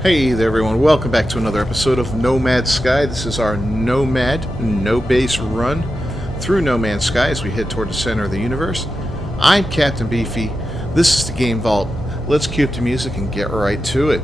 Hey there everyone, welcome back to another episode of Nomad Sky. This is our Nomad, no base run through No Man's Sky as we head toward the center of the universe. I'm Captain Beefy, this is the Game Vault. Let's cue up the music and get right to it.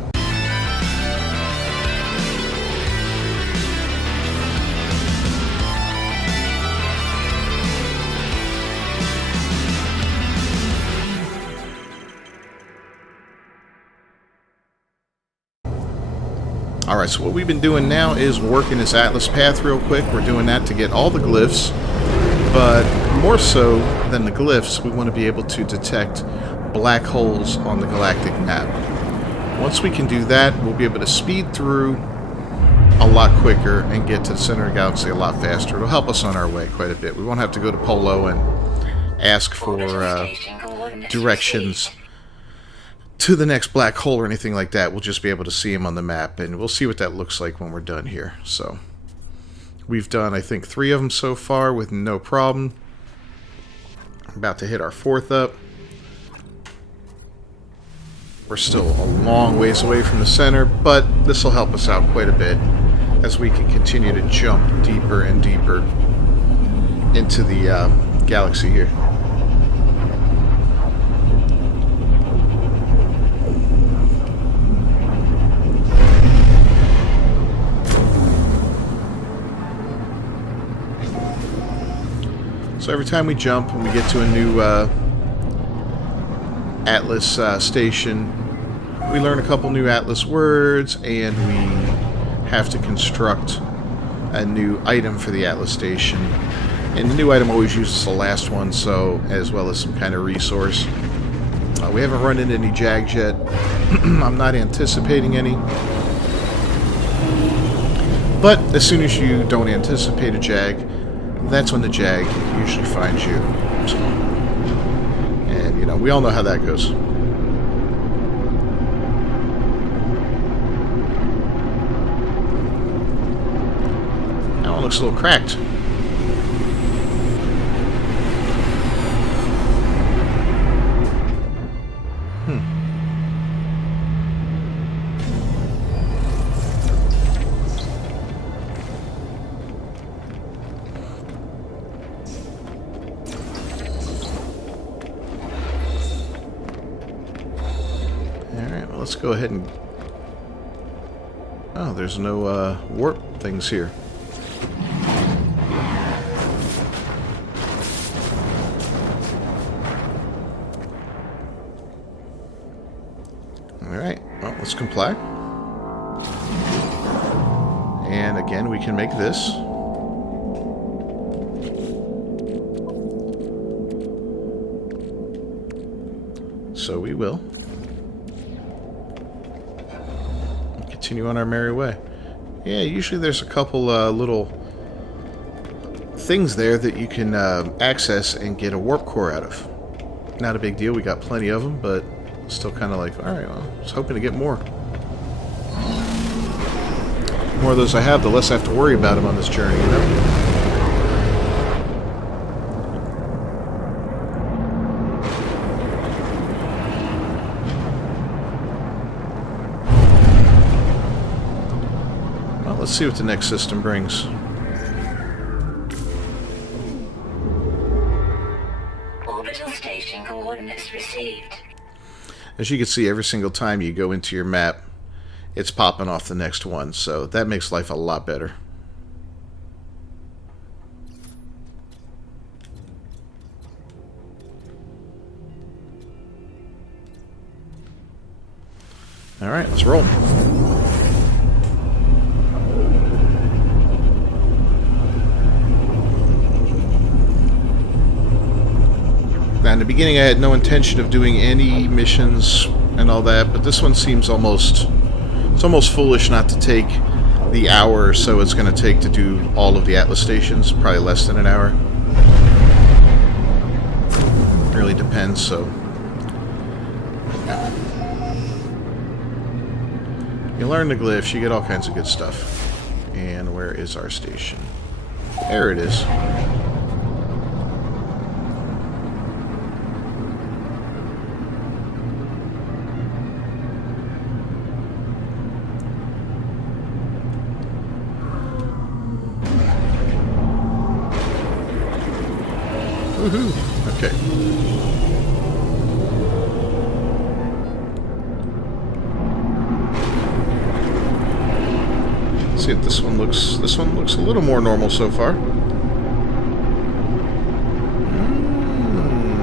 Alright, so what we've been doing now is working this Atlas path real quick. We're doing that to get all the glyphs, but more so than the glyphs, we want to be able to detect black holes on the galactic map. Once we can do that, we'll be able to speed through a lot quicker and get to the center of the galaxy a lot faster. It'll help us on our way quite a bit. We won't have to go to Polo and ask for directions to the next black hole or anything like that. We'll just be able to see them on the map, and we'll see what that looks like when we're done here. So we've done, I think, 3 of them so far with no problem. About to hit our 4th up. We're still a long ways away from the center, but this will help us out quite a bit as we can continue to jump deeper and deeper into the galaxy here. So every time we jump and we get to a new Atlas station, we learn a couple new Atlas words, and we have to construct a new item for the Atlas station. And the new item always uses the last one, so as well as some kind of resource. We haven't run into any Jags yet. I'm not anticipating any. But as soon as you don't anticipate a Jag, that's when the Jag usually finds you. And, you know, we all know how that goes. That one looks a little cracked. Let's go ahead and... Oh, there's no warp things here. Alright, well, let's comply. And again, we can make this. So we will. Continue on our merry way. Yeah, usually there's a couple little things there that you can access and get a warp core out of. Not a big deal, we got plenty of them, but still kind of like, alright, well, I was hoping to get more. The more of those I have, the less I have to worry about them on this journey, you know? Let's see what the next system brings. Orbital station coordinates received. As you can see, every single time you go into your map, it's popping off the next one, so that makes life a lot better. Alright, let's roll. Now, in the beginning, I had no intention of doing any missions and all that, but this one seems almost foolish not to take the hour or so it's going to take to do all of the Atlas stations. Probably less than an hour. It really depends, so... Yeah. You learn the glyphs, you get all kinds of good stuff. And where is our station? There it is. Woohoo! Okay. Let's see if this one looks. This one looks a little more normal so far.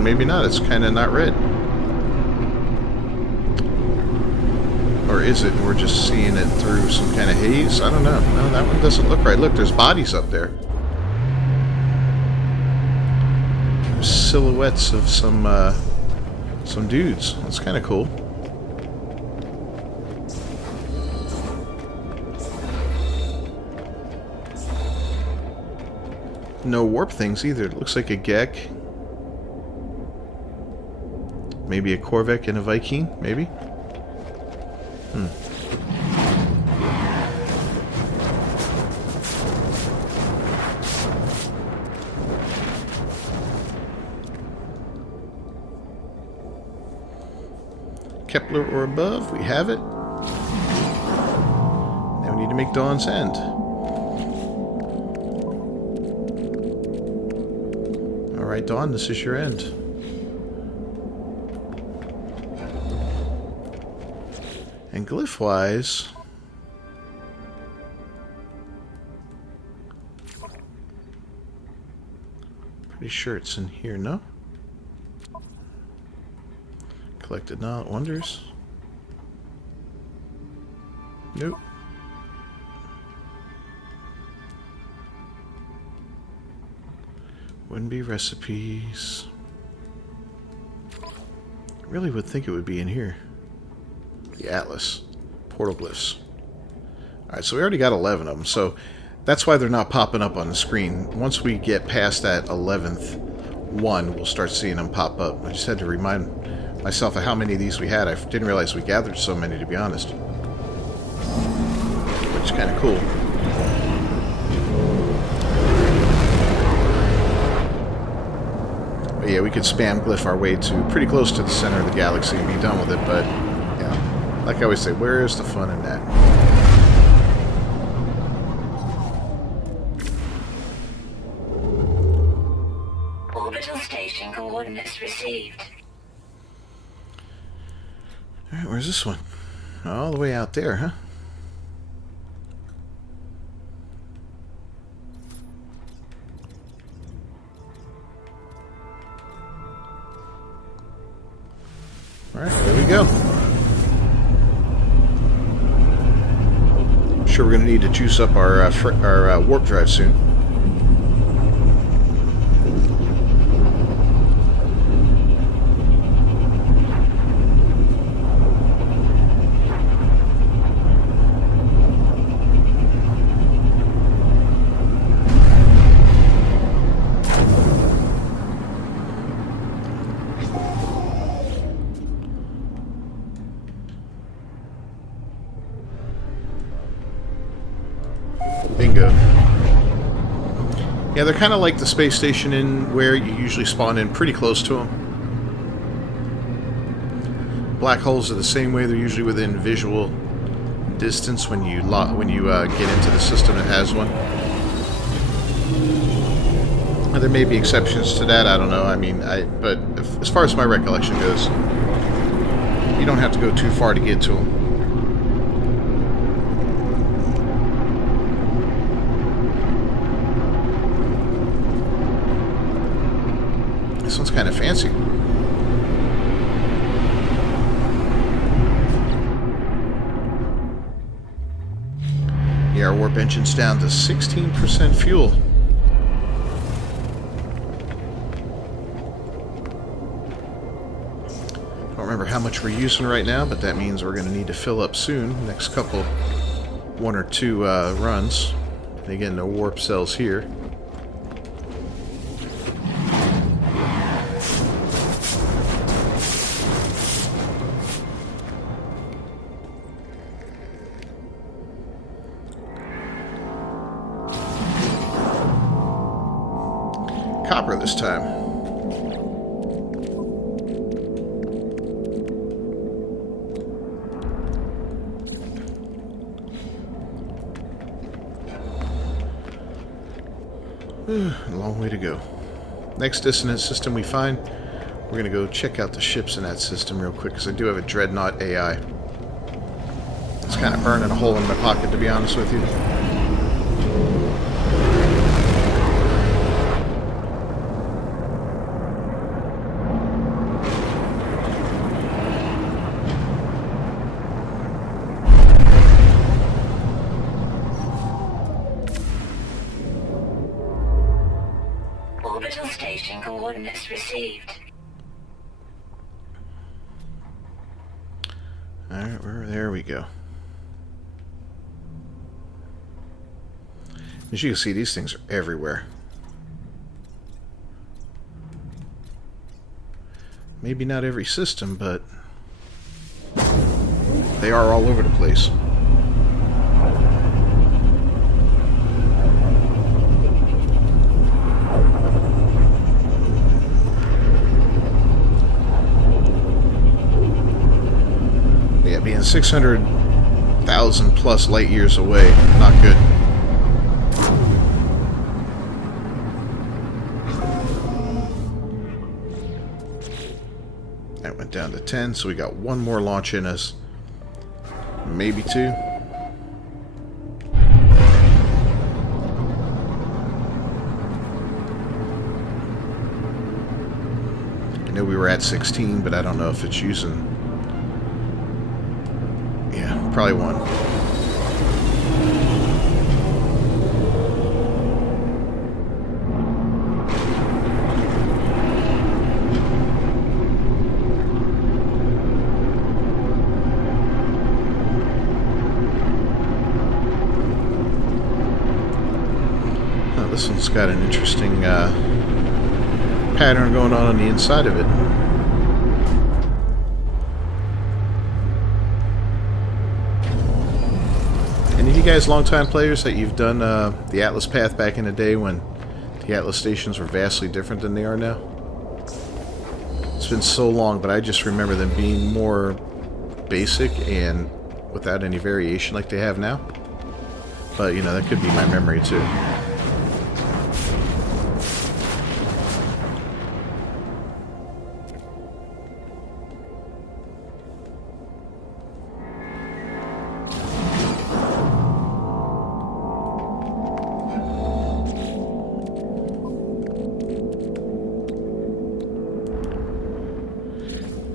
Maybe not. It's kind of not red. Or is it? We're just seeing it through some kind of haze? I don't know. No, that one doesn't look right. Look, there's bodies up there. There's silhouettes of some dudes. That's kind of cool. No warp things either. It looks like a Gek. Maybe a Korvek and a Viking, maybe? Kepler or above, we have it. Now we need to make Dawn's End. Alright, Dawn, this is your end. And glyph-wise, pretty sure it's in here, no? Collected not wonders. Nope. Wouldn't be recipes. I really would think it would be in here. The Atlas. Portal glyphs. Alright, so we already got 11 of them, so that's why they're not popping up on the screen. Once we get past that 11th one, we'll start seeing them pop up. I just had to remind myself of how many of these we had. I didn't realize we gathered so many, to be honest. Which is kind of cool. But yeah, we could spam glyph our way to pretty close to the center of the galaxy and be done with it, but yeah, like I always say, where is the fun in that? Orbital station coordinates received. Alright, where's this one? All the way out there, huh? Alright, there we go. I'm sure we're going to need to juice up our warp drive soon. Bingo. Yeah, they're kind of like the space station in where you usually spawn in pretty close to them. Black holes are the same way. They're usually within visual distance when you get into the system that has one. Now, there may be exceptions to that. I don't know. I mean, but as far as my recollection goes, you don't have to go too far to get to them. This one's kind of fancy. Yeah, our warp engine's down to 16% fuel. Don't remember how much we're using right now, but that means we're going to need to fill up soon. Next couple, one or two runs. And again, no warp cells here. Copper this time. A long way to go. Next dissonant system we find, we're going to go check out the ships in that system real quick, because I do have a Dreadnought AI. It's kind of burning a hole in my pocket, to be honest with you. Orbital station coordinates received. Alright, there we go. As you can see, these things are everywhere. Maybe not every system, but they are all over the place. Yeah, being 600,000 plus light years away, not good. That went down to 10, so we got one more launch in us. Maybe two. I know we were at 16, but I don't know if it's using... Yeah, probably one. This one's got an interesting pattern going on the inside of it. Any of you guys longtime players that you've done the Atlas path back in the day when the Atlas stations were vastly different than they are now? It's been so long, but I just remember them being more basic and without any variation like they have now. But, you know, that could be my memory too.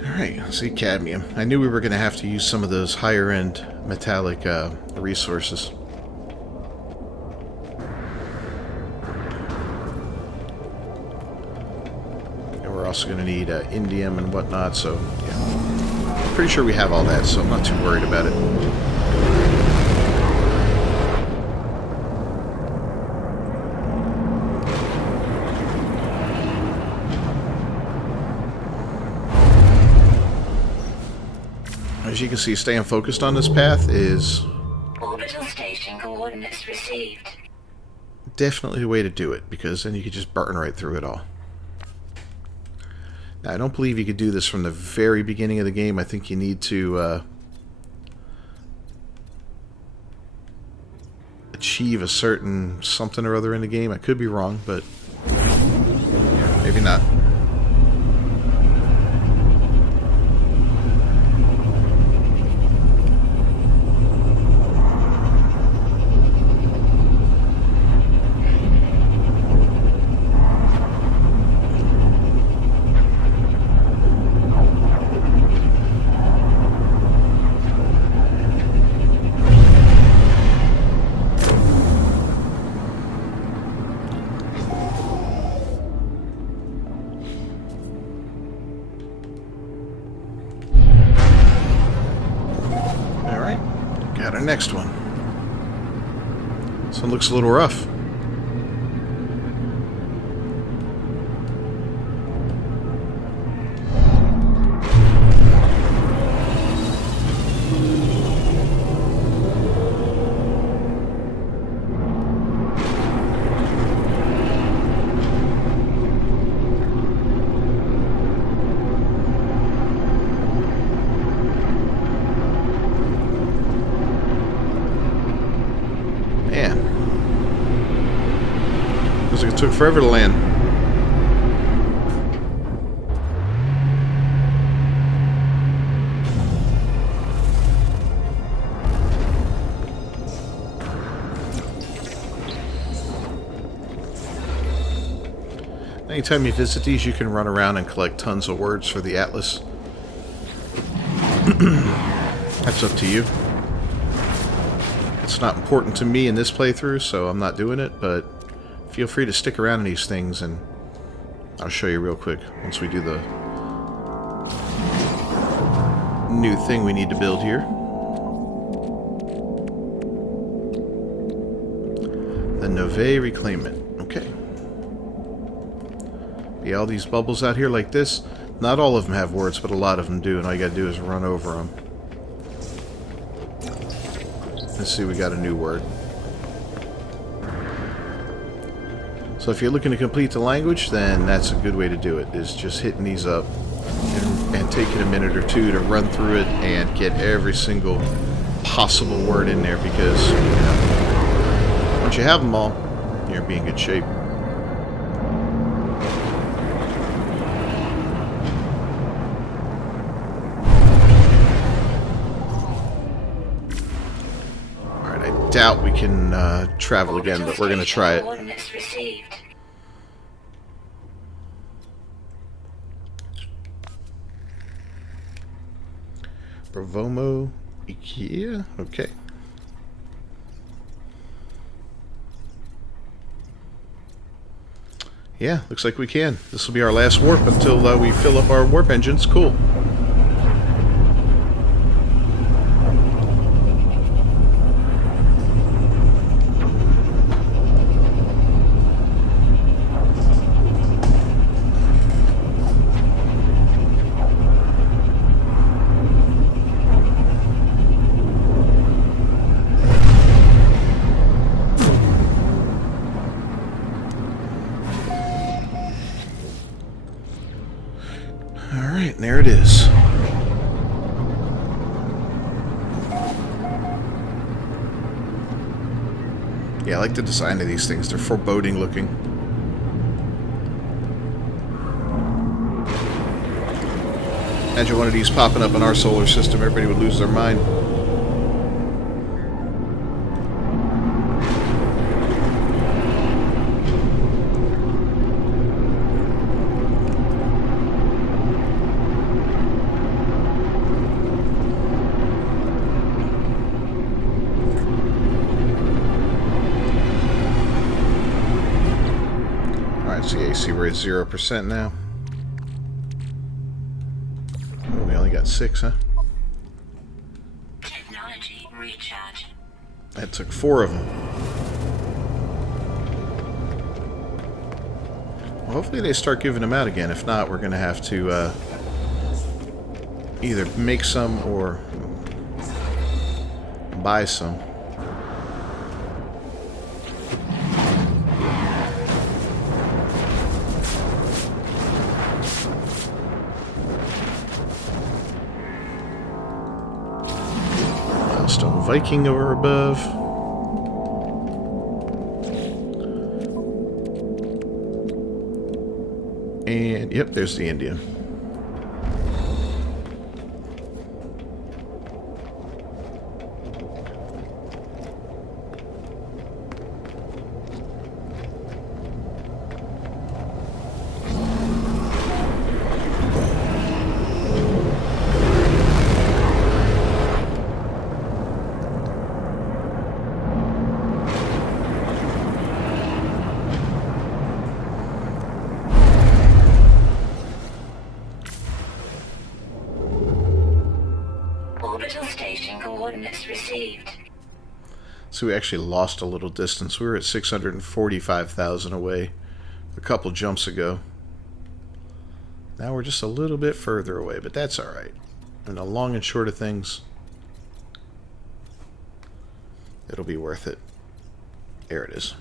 Alright, see cadmium. I knew we were going to have to use some of those higher-end metallic resources. And we're also going to need indium and whatnot, so yeah. I'm pretty sure we have all that, so I'm not too worried about it. As you can see, staying focused on this path is Orbital station coordinates received. definitely the way to do it, because then you could just burn right through it all. Now, I don't believe you could do this from the very beginning of the game. I think you need to achieve a certain something or other in the game. I could be wrong, but maybe not. Got our next one. This one looks a little rough. Looks like it took forever to land. Anytime you visit these, you can run around and collect tons of words for the atlas. That's up to you. It's not important to me in this playthrough, so I'm not doing it, but feel free to stick around in these things, and I'll show you real quick once we do the new thing we need to build here. The Nomad reclaimment. Okay. Yeah, all these bubbles out here like this, not all of them have words, but a lot of them do, and all you gotta do is run over them. Let's see, we got a new word. So if you're looking to complete the language, then that's a good way to do it, is just hitting these up and taking a minute or two to run through it and get every single possible word in there, because you know, once you have them all, you're in good shape. Doubt we can travel again, but we're going to try it. Bravomo, IKEA, okay. Yeah, looks like we can. This will be our last warp until we fill up our warp engines. Cool. Alright, and there it is. Yeah, I like the design of these things. They're foreboding looking. Imagine one of these popping up in our solar system. Everybody would lose their mind. So yeah, you see we're at 0% now. Oh, we only got 6, huh? Technology recharge. That took 4 of them. Well, hopefully they start giving them out again. If not, we're going to have to either make some or buy some. Milestone Viking over above. And, yep, there's the India. Orbital station coordinates received. So we actually lost a little distance. We were at 645,000 away a couple jumps ago. Now we're just a little bit further away, but that's alright. And the long and short of things, it'll be worth it. There it is.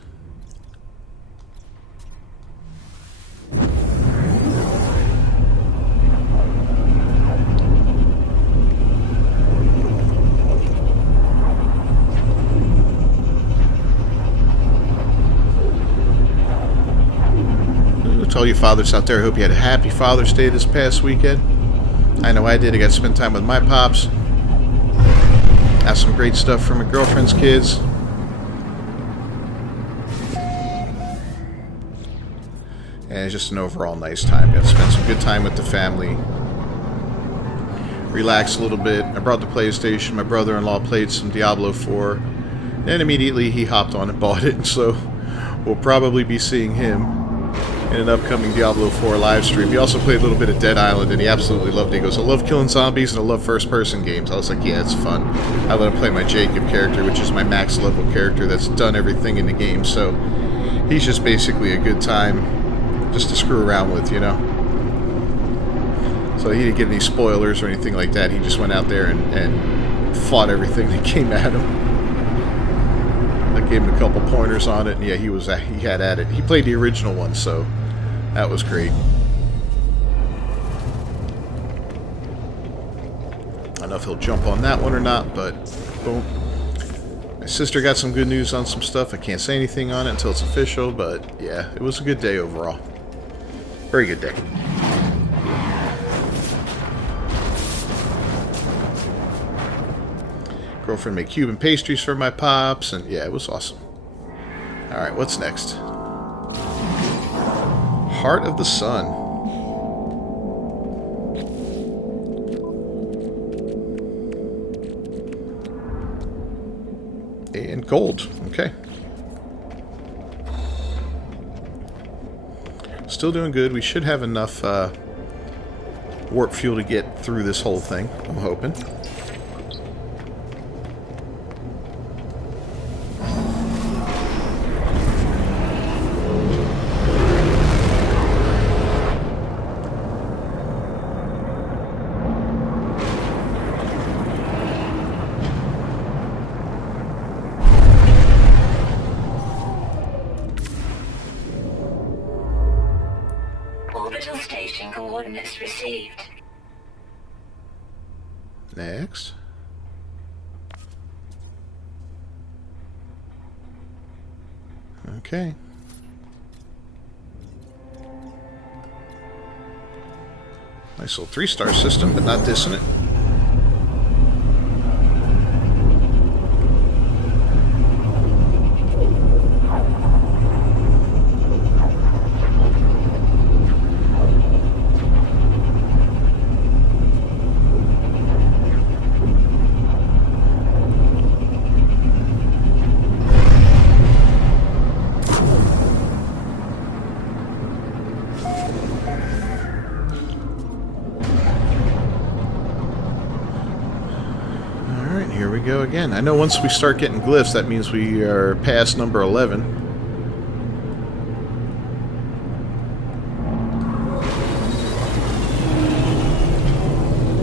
To all you fathers out there, I hope you had a happy Father's Day this past weekend. I know I did. I got to spend time with my pops. Got some great stuff from my girlfriend's kids. And it's just an overall nice time. Got to spend some good time with the family. Relax a little bit. I brought the PlayStation. My brother-in-law played some Diablo 4. And immediately he hopped on and bought it. So we'll probably be seeing him in an upcoming Diablo 4 live stream. He also played a little bit of Dead Island, and he absolutely loved it. He goes, I love killing zombies, and I love first-person games. I was like, yeah, it's fun. I let him play my Jacob character, which is my max-level character that's done everything in the game. So he's just basically a good time just to screw around with, you know? So he didn't get any spoilers or anything like that. He just went out there and fought everything that came at him. I gave him a couple pointers on it, and yeah, he had at it. He played the original one, so that was great. I don't know if he'll jump on that one or not, but boom. My sister got some good news on some stuff. I can't say anything on it until it's official, but yeah, it was a good day overall. Very good day. Girlfriend made Cuban pastries for my pops, and yeah, it was awesome. Alright, what's next? Heart of the Sun. And gold. Okay. Still doing good. We should have enough warp fuel to get through this whole thing, I'm hoping. Orbital station coordinates received. Next. Okay. Nice little 3-star system, but not dissonant. Here we go again. I know once we start getting glyphs, that means we are past number 11.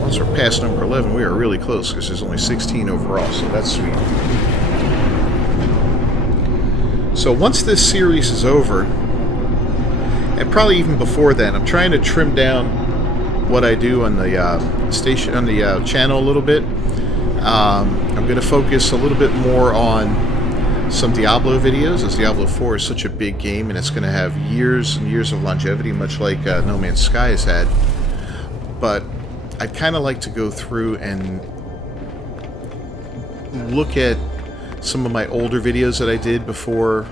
Once we're past number 11, we are really close because there's only 16 overall, so that's sweet. So once this series is over, and probably even before then, I'm trying to trim down what I do on the station, on the channel a little bit. I'm going to focus a little bit more on some Diablo videos, as Diablo 4 is such a big game and it's going to have years and years of longevity, much like No Man's Sky has had. But I'd kind of like to go through and look at some of my older videos that I did before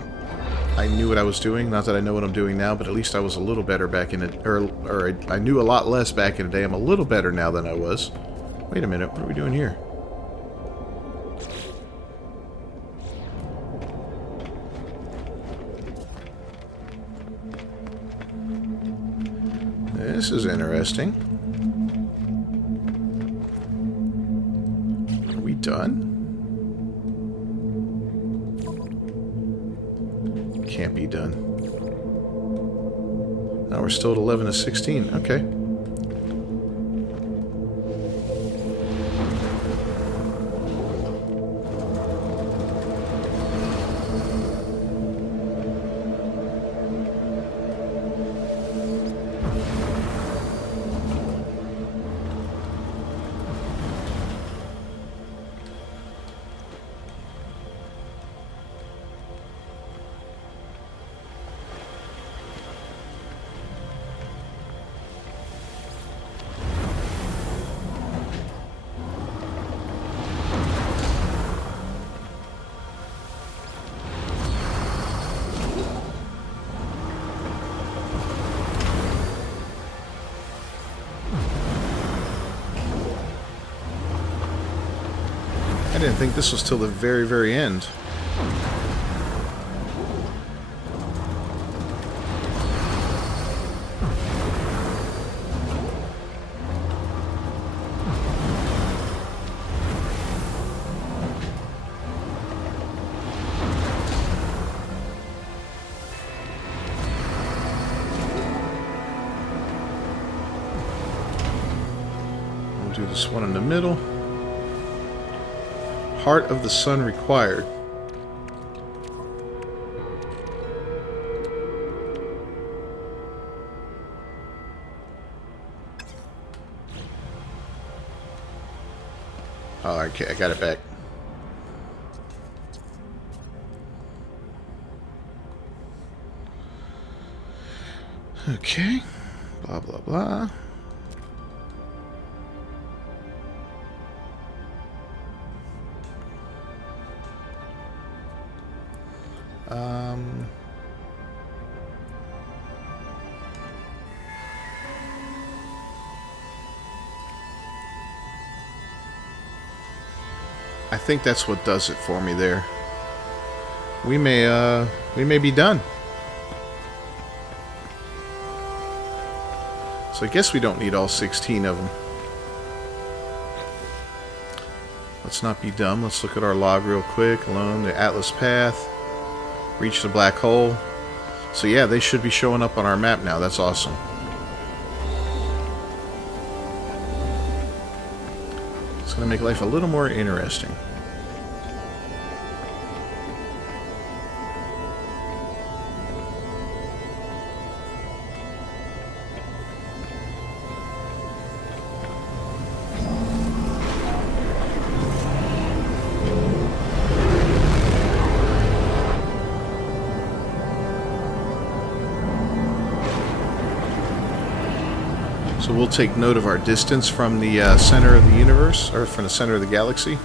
I knew what I was doing. Not that I know what I'm doing now, but at least I was a little better back in it, or I knew a lot less back in the day. I'm a little better now than I was. Wait a minute, what are we doing here? This is interesting. Are we done? Can't be done. Now we're still at 11 to 16. Okay. didn't think this was till the very, very end. We'll do this one in the middle. Heart of the Sun required. Oh, okay, I got it back. Okay. Blah, blah, blah. I think that's what does it for me there. We may be done. So I guess we don't need all 16 of them. Let's not be dumb. Let's look at our log real quick. Along the Atlas path. Reach the black hole. So yeah, they should be showing up on our map now. That's awesome. It's going to make life a little more interesting. So we'll take note of our distance from the center of the universe, or from the center of the galaxy,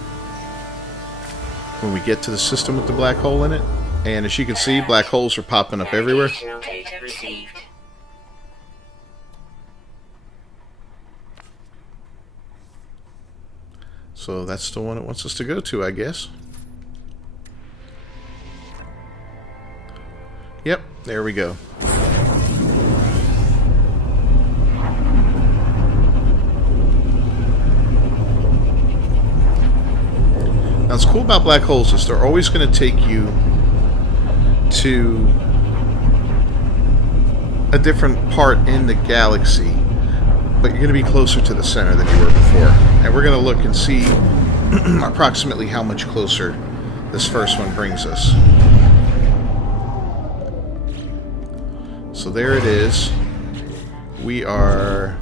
when we get to the system with the black hole in it. And as you can see, black holes are popping up everywhere. Data received. So that's the one it wants us to go to, I guess. Yep, there we go. Now, what's cool about black holes is they're always going to take you to a different part in the galaxy, but you're going to be closer to the center than you were before. And we're going to look and see approximately how much closer this first one brings us. So there it is. We are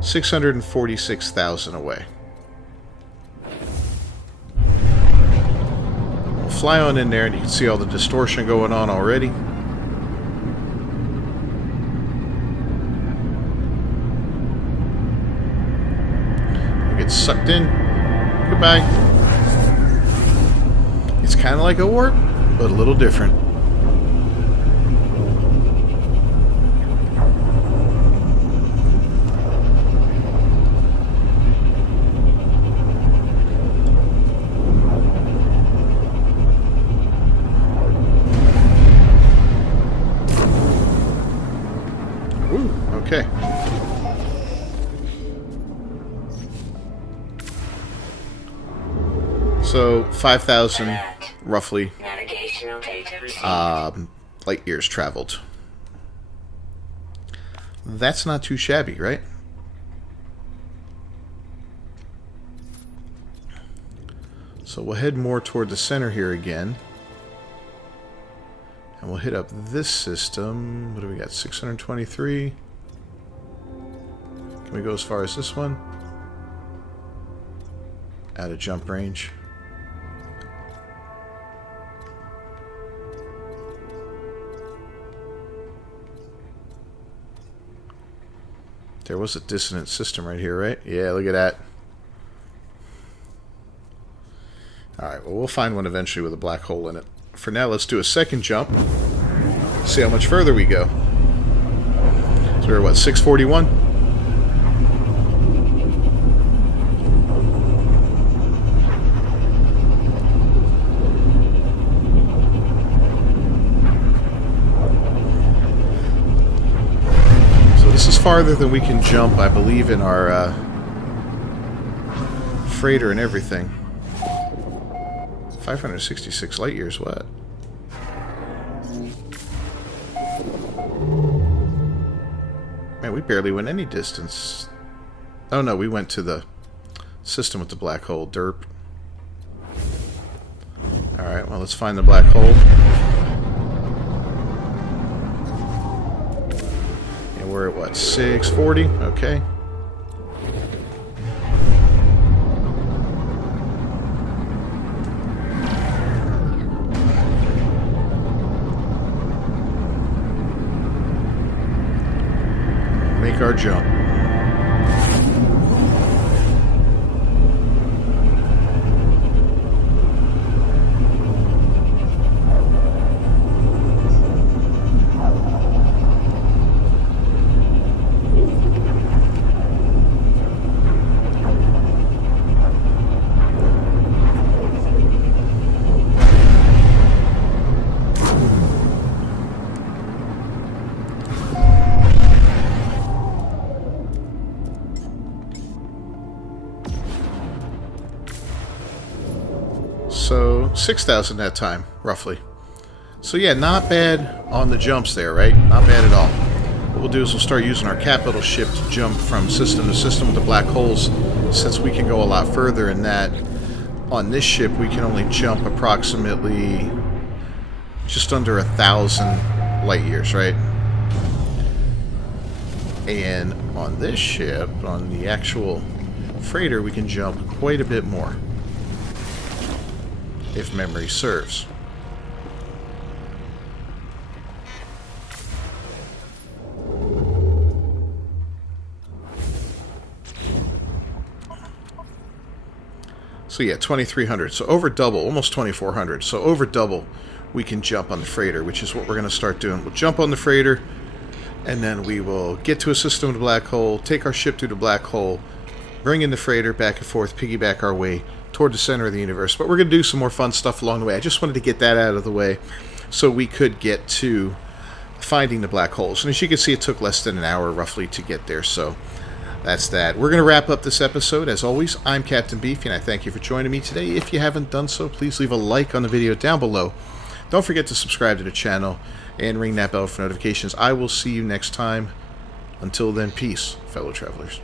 646,000 away. We'll fly on in there and you can see all the distortion going on already. We get sucked in. Goodbye. It's kind of like a warp, but a little different. Okay. So 5,000 roughly Navigational data received. light years traveled. That's not too shabby, right? So we'll head more toward the center here again. And we'll hit up this system. What do we got? 623. Can we go as far as this one? Out of jump range. There was a dissonant system right here, right? Yeah, look at that. Alright, well, we'll find one eventually with a black hole in it. For now, let's do a second jump. See how much further we go. So we're at, what, 641? farther than we can jump, I believe, in our freighter and everything. 566 light years, what? Man, we barely went any distance. Oh no, we went to the system with the black hole, derp. Alright, well, let's find the black hole. And we're at what, 640? Okay. Make our jump. So 6,000 that time, roughly. So yeah, not bad on the jumps there, right? Not bad at all. What we'll do is we'll start using our capital ship to jump from system to system with the black holes, since we can go a lot further in that. On this ship, we can only jump approximately just under 1,000 light years, right? And on this ship, on the actual freighter, we can jump quite a bit more, if memory serves. So yeah, 2,300. So over double, almost 2,400. So over double we can jump on the freighter, which is what we're going to start doing. We'll jump on the freighter, and then we will get to a system with a black hole, take our ship through the black hole, bring in the freighter back and forth, piggyback our way toward the center of the universe. But we're going to do some more fun stuff along the way. I just wanted to get that out of the way so we could get to finding the black holes. And as you can see, it took less than an hour roughly to get there. So that's that. We're going to wrap up this episode. As always, I'm Captain Beefy, and I thank you for joining me today. If you haven't done so, please leave a like on the video down below. Don't forget to subscribe to the channel and ring that bell for notifications. I will see you next time. Until then, peace, fellow travelers.